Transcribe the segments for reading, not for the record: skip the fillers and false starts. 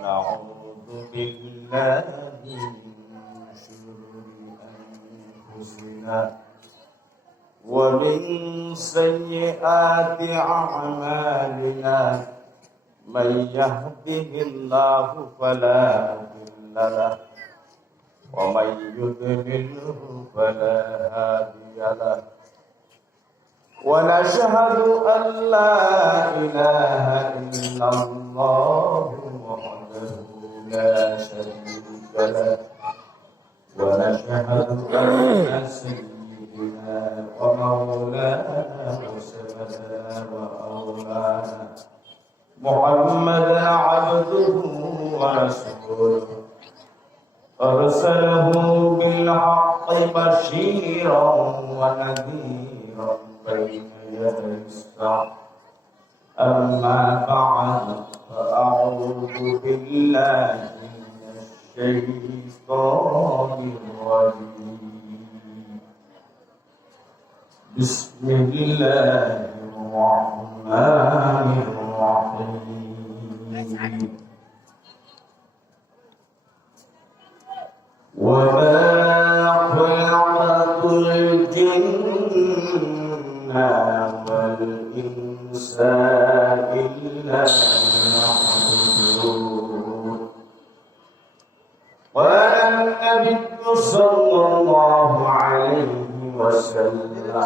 ونعوذ بالله من شرور أنفسنا ومن سيئات أعمالنا من يهده الله فلا مضل له ومن يضلله فلا هادي له ونشهد أن لا إله إلا الله وحده لا شريك له ونشهد أن سيدنا ومولانا وسيدنا وأولانا محمدا عبده ورسوله أرسله بالحق بشيرا ونذيرا بين يدي الساعة أما بعد فأعوذ بالله من الشيطان الرجيم بسم الله الرحمن الرحيم وما خلقت الجن والإنس إلا ليعبدون قال النبي صلى الله عليه وسلم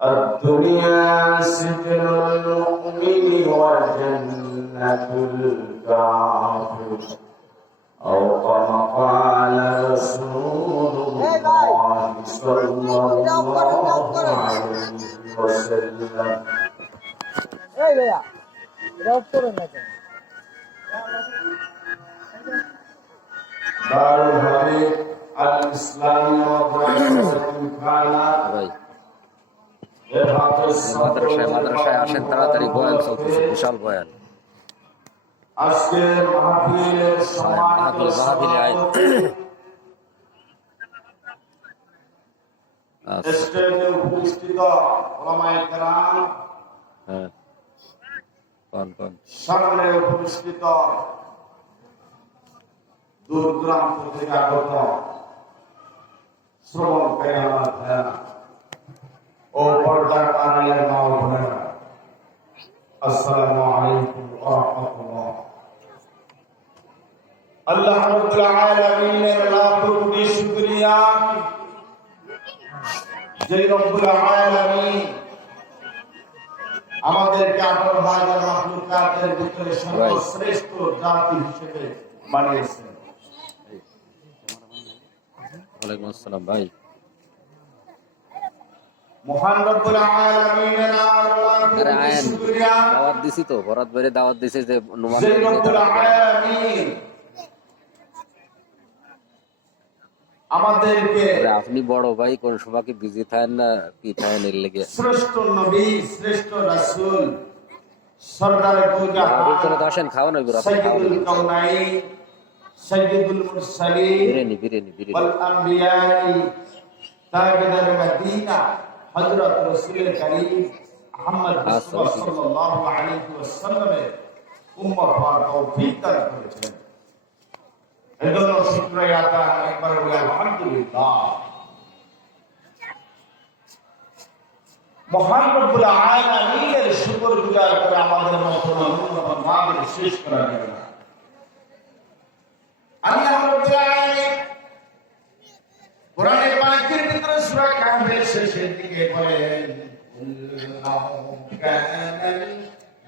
الدنيا سجن المؤمن وجنة الكافر أو كما قال رسول الله صلى الله عليه وسلم دار الحديث الإسلامي মাদ্রাসায় আসেন, তাড়াতাড়ি বয়ান চলতেছে, বিশাল বয়ান। আজকের মাহফিলের স্টেজে উপস্থিত ওলামায়ে কেরাম, সামনে উপস্থিত দূর দূরান্ত থেকে আগত শ্রবণকারী আমার ভাইয়েরা ও পর্দার আড়ালের মা ও বোনেরা, আসসালামু আলাইকুম ওয়া রাহমাতুল্লাহ। আল্লাহ রাব্বুল আলামিনের লাখ কোটি শুকরিয়া যে রব্বুল আলামিন আমাদেরকে 18,000 মাখলুকাতের ভিতরে সর্বশ্রেষ্ঠ জাতি হিসেবে বানিয়েছেন। ওয়ালাইকুম আসসালাম ভাই। মহান রব্বুল আলামিনের লাখ শুকরিয়া। দাওয়াত দিছি তো, বরাত বাইরে দাওয়াত দিছে যে রব্বুল আলামিন আমাদেরকে, আপনি বড় ভাই কোন সবাইকে বিজি থাকেন না কি থাকেন এর লেগে, শ্রেষ্ঠ নবী, শ্রেষ্ঠ রাসূল, সরদারে দুজাহান, আসেন খাওয়ান হইব, সাইয়্যিদুল কাওনাইন, সাইয়্যিদুল মুরসালিন বিরিয়ানি ওয়াল আমবিয়াই, তাবিদার মদিনা হযরত রাসূল করিম মুহাম্মদ সাল্লাল্লাহু আলাইহি ওয়াসাল্লামের উম্মত হওয়ার তৌফিক দান করেছেন। এজন্য শুকরিয়া আদায় একবার বলি আলহামদুলিল্লাহ। মহান রব্বুল আলামিনের শুকরগুজার করে আমাদের মতো মাহফিল শেষ করা যাবে না। আল্লাহ রব্বুল আলামিন কোরআনের পাকের ভিতরে সূরা কাহফের শেষের দিকে বলেন, আল্লাহু কানাল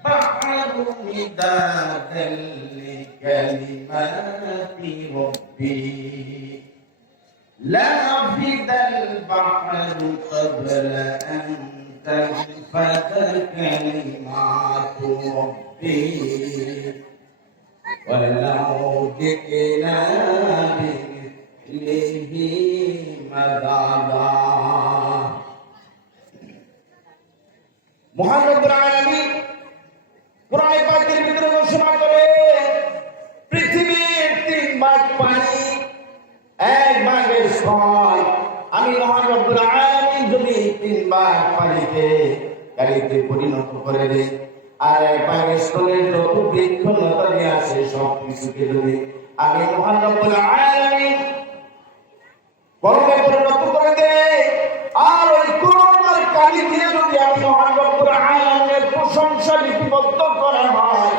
বাহরু মিদাদান লিকালিমাতি রাব্বি লানাফিদাল বাহরু ক্বাবলা আন তানফাদা কালিমাতু রাব্বি ওয়ালাউ জি'না বিমিথলিহি মাদাদা। মহান রব্বুল আলামিন কোরআন পাকের ভিতরে ঘোষণা করে, পৃথিবীর 3 ভাগ পানি, 1 ভাগের 6 আমি মহান রব্বুল আলামিন যদি 3 ভাগ পানিকে গাড়িতে পরিণত করে দেই, আর এক ভাগের স্থলের যত বৃক্ষ লতা নিয়ে আসে সব কিছুকে যদি আমি মহান রব্বুল আলামিন গরমে পরিণত করে দেয়, আর ওই করোনার কালি দিয়ে যদি আমি মহান রব্বুল আলামিনের প্রশংসা লিপিবদ্ধ করা হয়,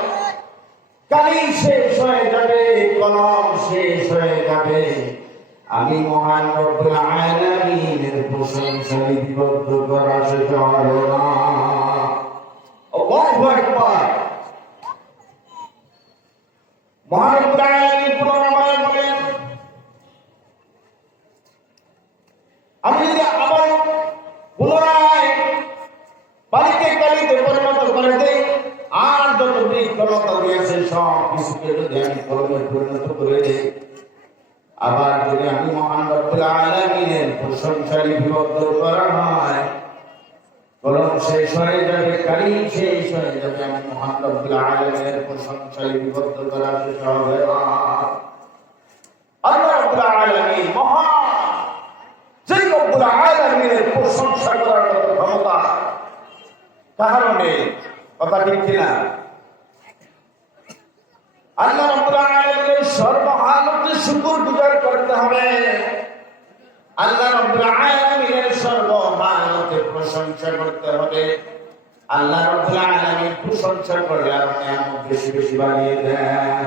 কালি শেষ হয়ে যাবে, কলম শেষ হয়ে যাবে, আমি মহান রব্বুল আলামিনের প্রশংসা লিপিবদ্ধ করা শেষ হবে না। আল্লাহু আকবার। মহান রব্বুল আলামিন পুনরায় বলেন, আমি যদি আবার পুনরায় বালিকে কালিতে পরিণত করে দেই, আর যত বৃক্ষলতা দিয়েছে সব কিছুকে যদি আমি কলমে পরিণত করে দেই, আবার যদি আমি মহান রব্বুল আলামিনের প্রশংসা লিপিবদ্ধ করা হয়, কলম শেষ হয়ে যাবে, কালি শেষ হয়ে যাবে, আমি মহান রব্বুল আলামিনের প্রশংসা লিপিবদ্ধ করা শেষ হবে না। আল্লাহ রব্বুল আলামিন মহান, যেই রব্বুল আলামিনের প্রশংসা করার মতো ক্ষমতা কারো নেই। কথা ঠিক কিনা? আল্লাহ রব্বুল আলামিনের সর্বহালতে শুকর গুজার করতে হবে। আল্লাহ রব্বুল আলামিনের সর্বহালতে প্রশংসা করতে হবে। আল্লাহ রব্বুল আলামিন প্রশংসা করলে আপনি আমাকে বেশি বেশি বাড়িয়ে দেন।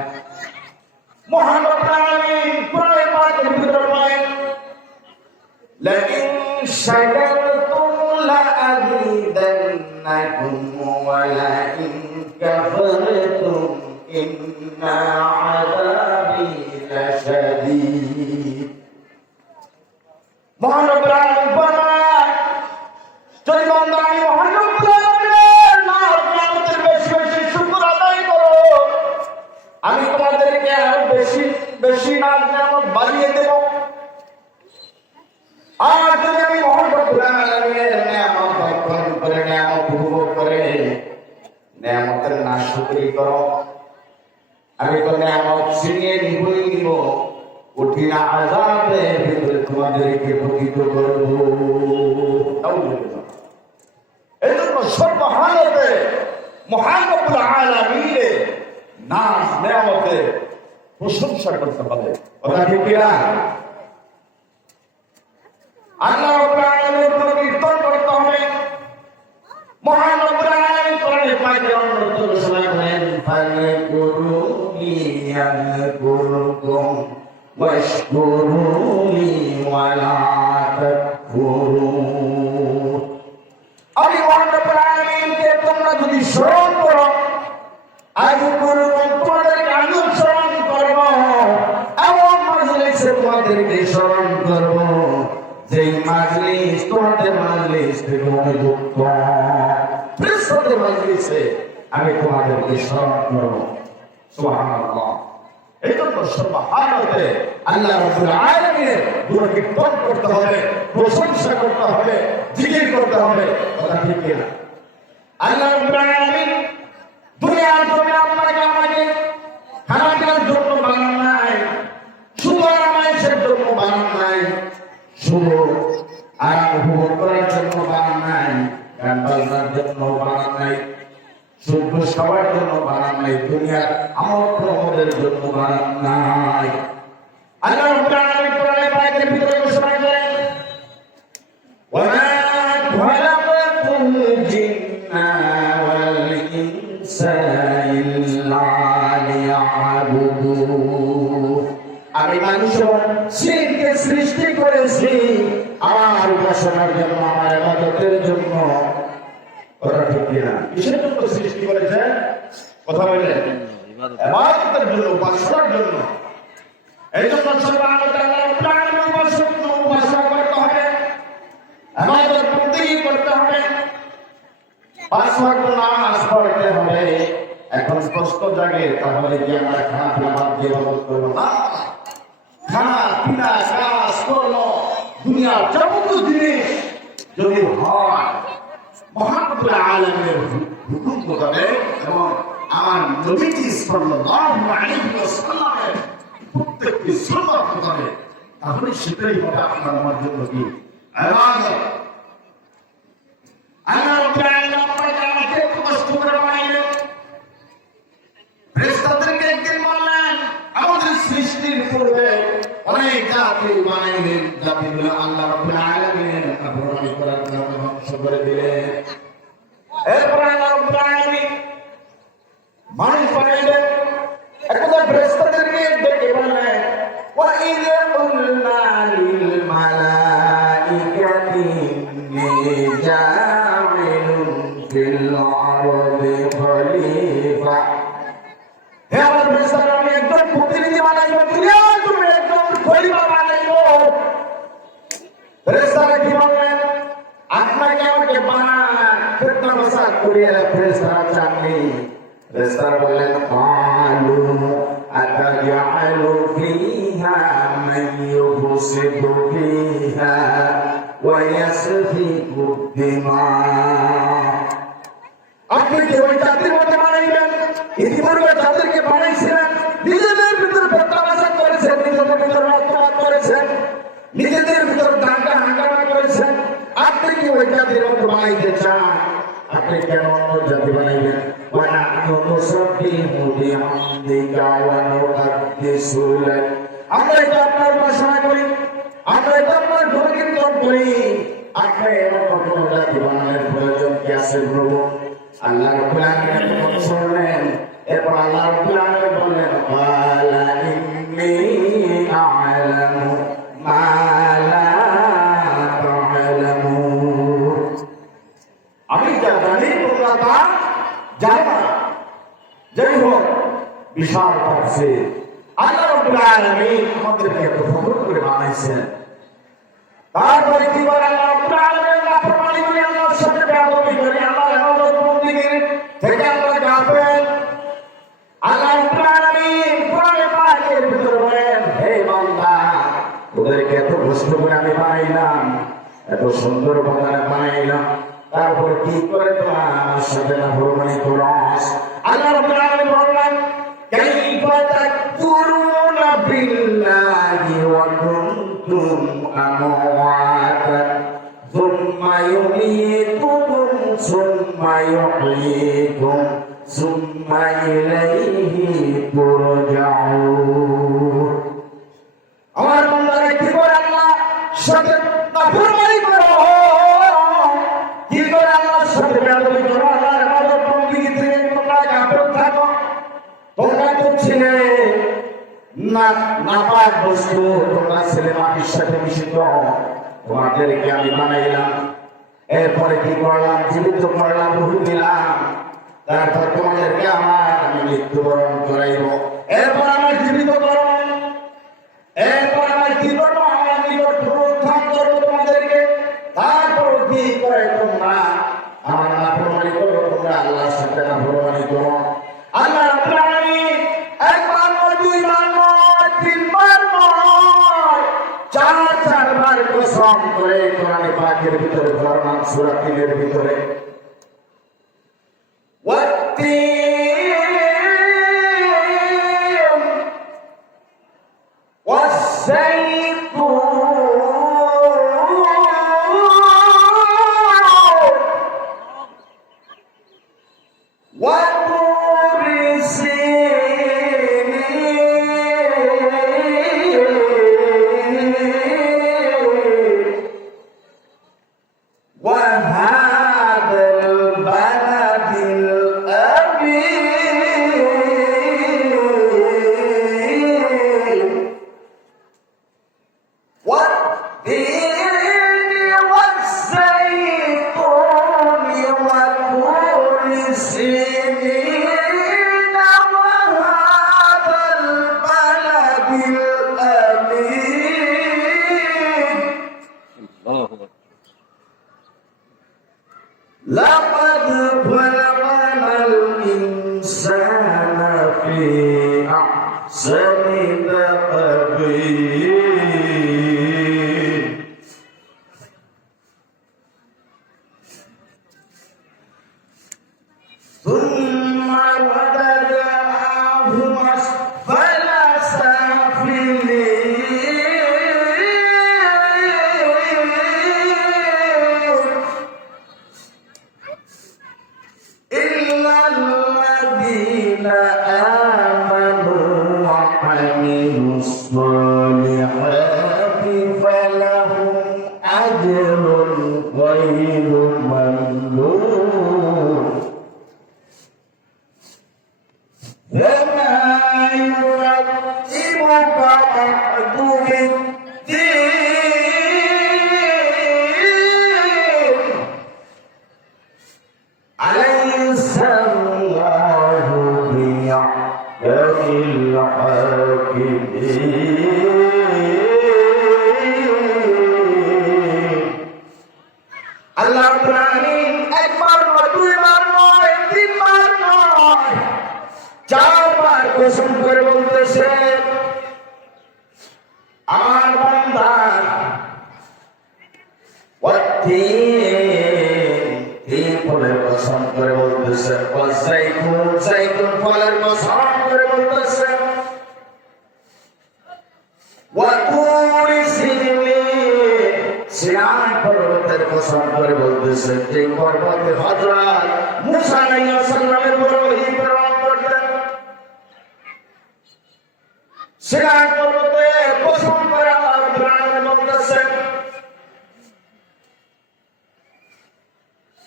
মহান রব্বুল আলামিন কোরআনে পাকের ভিতরে বলেন, لئن شكرتم لأزيدنكم ولئن كفرتم إن عذابي لشديد। মহান রব্বুল আলামিন বলেন, যদি বান্দা আমি মহান রব্বুল আলামিনের নিয়ামতের বেশি বেশি শুকর আদায় করো, আমি তোমাদেরকে আরো বেশি বেশি নিয়ামত বাড়িয়ে দেব। আর যদি আমি মহান রব্বুল আলামিনের নিয়ামত ভক্ষণ করে, নিয়ামত উপভোগ করে নিয়ামতের নাশকরি করো, আমি তো নিয়ামত ছিনিয়ে নিবই নিব, কঠিন আযাবের ভিতরে তোমাদেরকে পতিত করব। এই জন্য সর্বহালতে মহান রব্বুল আলামিনের নাম নিয়ামতের প্রশংসা করতে হবে। কথা ঠিক কিনা? আল্লাহ রাব্বুল আলামিনের কীর্তন করতে হবে। মহান রব্বুল আলামিন কোরআনে পাকে অন্যত্র ঘোষণা করেন, ফায়াকুরুনি ইয়াকুরুকুম ওয়াশকুরুনি ওয়ালা তাকফুরুন। আমি মহান রব্বুল আলামিনকে তোমরা যদি স্মরণ করো, আয়াকুরুকুম তোমাদেরকে আমি স্মরণ করব, এমন মাজলিসে তোমাদেরকে স্মরণ করব যেই মাজলিস তোমাদের মাজলিস থেকে অনেক উত্তম। ফেরেশতাদের মাজলিসে আমি তোমাদেরকে স্মরণ করব। সুবহানাল্লাহ। এই জন্য সর্বহালতে আল্লাহ রাব্বুল আলামিনের গুণকীর্তন করতে হবে, প্রশংসা করতে হবে, জিকির করতে হবে। কথা ঠিক কিনা? আল্লাহ রাব্বুল আলামিন দুনিয়ার জন্য আপনাকে আমাকে খানা কেনার জন্য বানান নাই, শুধু আরামায়েশের জন্য বানান নাই, শুধু আরাম উপভোগ করার জন্য বানান নাই, গান বাজনার জন্য বানান নাই, শুধু সবার জন্য বানান নাই, দুনিয়ার আমল প্রমোদের জন্য বানান নাই। আল্লাহ রাব্বুল আলামিন কোরআনে পাকের ভিতরে ঘোষণা করেন, ওয়া খালাকাতুল জিন্না ওয়াল ইনসা ইল্লা লিয়াবুদুন। আমি মানুষের জিনকে সৃষ্টি করেছি আমার উপাসনার জন্য, আমার ইবাদতের জন্য। কথা ঠিক কিনা? কিসের জন্য সৃষ্টি করেছেন? কথা বললেন, ইবাদতের জন্য, উপাসনার জন্য। এই জন্য সর্বহালতে আল্লাহ রাব্বুল আলামিনের উপাসনা করতে হবে, ইবাদত বন্দেগী করতে হবে, পাঁচ ওয়াক্ত নামাজ পড়তে হবে। এখন প্রশ্ন জাগে, তাহলে কি আমরা খানা পিনা বাদ দিয়ে ইবাদত করবো না? খানা পিনা কাজ কর্ম দুনিয়ার যাবতীয় জিনিস যদি হয় মহান রব্বুল আলামিনের হুকুম মোতাবেক এবং আমার নবীজি সাল্লাল্লাহু আলাইহি ওয়াসাল্লামের প্রত্যেকটি সুন্নাত মোতাবেক, তাহলে সেটাই হবে আপনার আমার জন্য কি ইবাদত। আল্লাহ রাব্বুল আলামিন পাক আমাকে এত কষ্ট করে বানাইলেন। ফেরেশতাদেরকে একদিন বললেন, আমাদের সৃষ্টির পূর্বে অনেক জাতি বানাইলেন, জাতিগুলো আল্লাহ রাব্বুল আলামিন নাফরমানি করার কারণে ধ্বংস করে দিলেন। এরপর আল্লাহ রাব্বুল আলামিন মানুষ বানাইলেন। একদা ফেরেশতাদেরকে ডেকে বললেন, ওয়া ইযা কুলনা লিল মালাইকাতি ইন্নী জাইলুন ফিল আরদি খলিফা। হে আমার ফেরেশতারা, আমি একজন প্রতিনিধি বানাইব, দুনিয়ার জন্য একজন খলিফা বানাইব। ফেরেশতারা কি বললেন, আপনাকে আমাকে বানান, ফেরেশতা বাসাত করিয়া ফেরেশতারা চাননি। ফেরেশতারা বললেন, ক্বালু আতাজআলু ফীহা মান ইউফসিদু ফীহা ওয়া ইয়াসফিকু দিমা। আপনি কি ওই জাতির মধ্যে বানাইবেন? ইতিপূর্বে যাদেরকে বানাইছিলেন নিজেদের ভিতরে প্রত্যাবাসন করেছেন, নিজেদের ভিতরে রক্তপাত করেছেন, নিজেদের ভিতরে দাঙ্গা হাঙ্গামা করেছেন। আপনি কি ওই জাতির মধ্যে বানাইতে চান? আপনি কেন অন্য জাতি বানাইবেন? আমরা এটা আপনার উপাসনা করি, আমরা এটা আপনার গুণকীর্তন করি। আপনি এমন কোন জাতি বানানোর প্রয়োজন কি আছে প্রভু? আল্লাহ রাব্বুল আলামিন কথা শুনলেন। এরপর আল্লাহ রাব্বুল আলামিন বললেন, ক্বালা ইন্নী আ'লামু মা লা তা'লামুন। আমি যা জানি তোমরা তা জানো না। যাই হোক, বিশাল পাচ্ছে আল্লাহ রাব্বুল আলামিন আমাদেরকে এত সুন্দর করে বানাইছেন। তারপরে কি বলে আল্লাহ রাব্বুল আলামিন, নাফরমানি করি, আল্লাহর সাথে বেয়াদবি করি, আল্লাহর ইবাদত বন্দেগী থেকে আমরা গাফেল। আল্লাহ রাব্বুল আলামিন কোরআনে পাকের ভিতরে বলেন, হে বান্দা, ওদেরকে এত কষ্ট করে আমি বানাইলাম, এত সুন্দর বানায় বানাইলাম, তারপর কি করে তোমার আমার সাথে নাফরমানি করস? আল্লাহ রাব্বুল আলামিন বললেন, কাইফা তাকফুরুনা বিল্লাহি ওয়া কুনতুম আমওয়াতান সুম্মা ইউমীতুকুম সুম্মা ইউহয়ীকুম সুম্মা ইলাইহি তুরজাউন। আমার বান্দারা কি করে আল্লাহর সাথে নাফরমানি করো, কি করে আল্লাহর সাথে বেয়াদবি করো, আল্লাহর ইবাদত বন্দেগী থেকে তোমরা গাফিল থাকো। তোমরা তো ছিলে নাপাক বস্তু, তোমরা ছেলে মাটির সাথে মিশিত, তোমাদেরকে আমি বানাইলাম। এরপরে কি করলাম? জীবিত করলাম, রূহ দিলাম। তারপর তোমাদেরকে আমি মৃত্যুবরণ করাইব। এরপর আমার জীবিত করো, এরপর আমার কি করবো? আমার নিকট পুনরুত্থান করবো তোমাদেরকে। তারপর কি করে তোমরা আমার নাফরমানি করো, তোমরা আল্লাহর সাথে নাফরমানি করো। আল্লাহ রাব্বুল আলামিন একবার নয়, দুইবার নয়, তিনবার নয়, চারবার কসম করে কোরআনে পাকের ভিতরে ফরমান, সূরা ৩ এর ভিতরে, ওয়াত্তিন ওয়াস-সাইতুন ওয়া তুরি সিনিন ওয়া হাদাল বালাদিল আমিন والتين والزيتون وطور سينين وهذا البلد الأمين لقد خلقنا الإنسان في أحسن تقويم ثم رددناه أسفل سافلين ওয়াল্লাযীনা আমানু ওয়া আমিলুস সালিহাতি ফালাহুম আজরুন গায়রু মামনুন فما يعذبك بعد بالدين أليس الله بأحكم الحاكمين আল্লাহ প্রাণী একবার নয় দুইবার নয় তিনবার নয় চারবার কসম করে বলতেছে আমার বান্দা এই ফলের কসম করে বলতেছে জাইতুন ফলের কসম করে বলতেছে ওয়াতুরি সিনাই পর্বতের কসম করে বলতেছে যে পর্বতে হযরত মুসা আলাইহিস সালামের উপর ওহী প্রেরণ করতেন সিনাই পর্বতের কসম করে আল্লাহ প্রাণে বলতেছে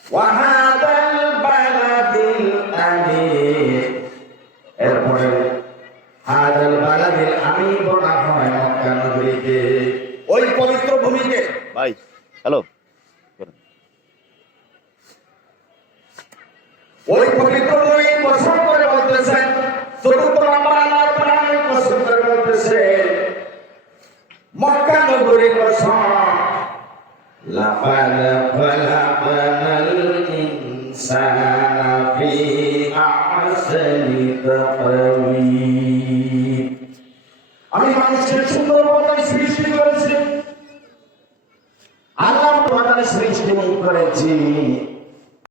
ওয়াহাদাল বালাদিল আমিন এরপরে হাদাল বালাদিল আমিন বলা হয় মক্কা নগরীকে ওই পবিত্র ভূমিকে ভাই হ্যালো ওই পবিত্র ভূমি কসম করে বলতেছেন চতুর্থ নম্বর আল্লাহ প্রাণে কসম করে বলতেছে মক্কা নগরীর কসম লাকাদ খালাকাল ইনসানা ফি আহসানি তাকওয়িম আমি মানুষকে সুন্দর ভাবে সৃষ্টি করেছি আল্লাহ তোমাদের সৃষ্টি করেছি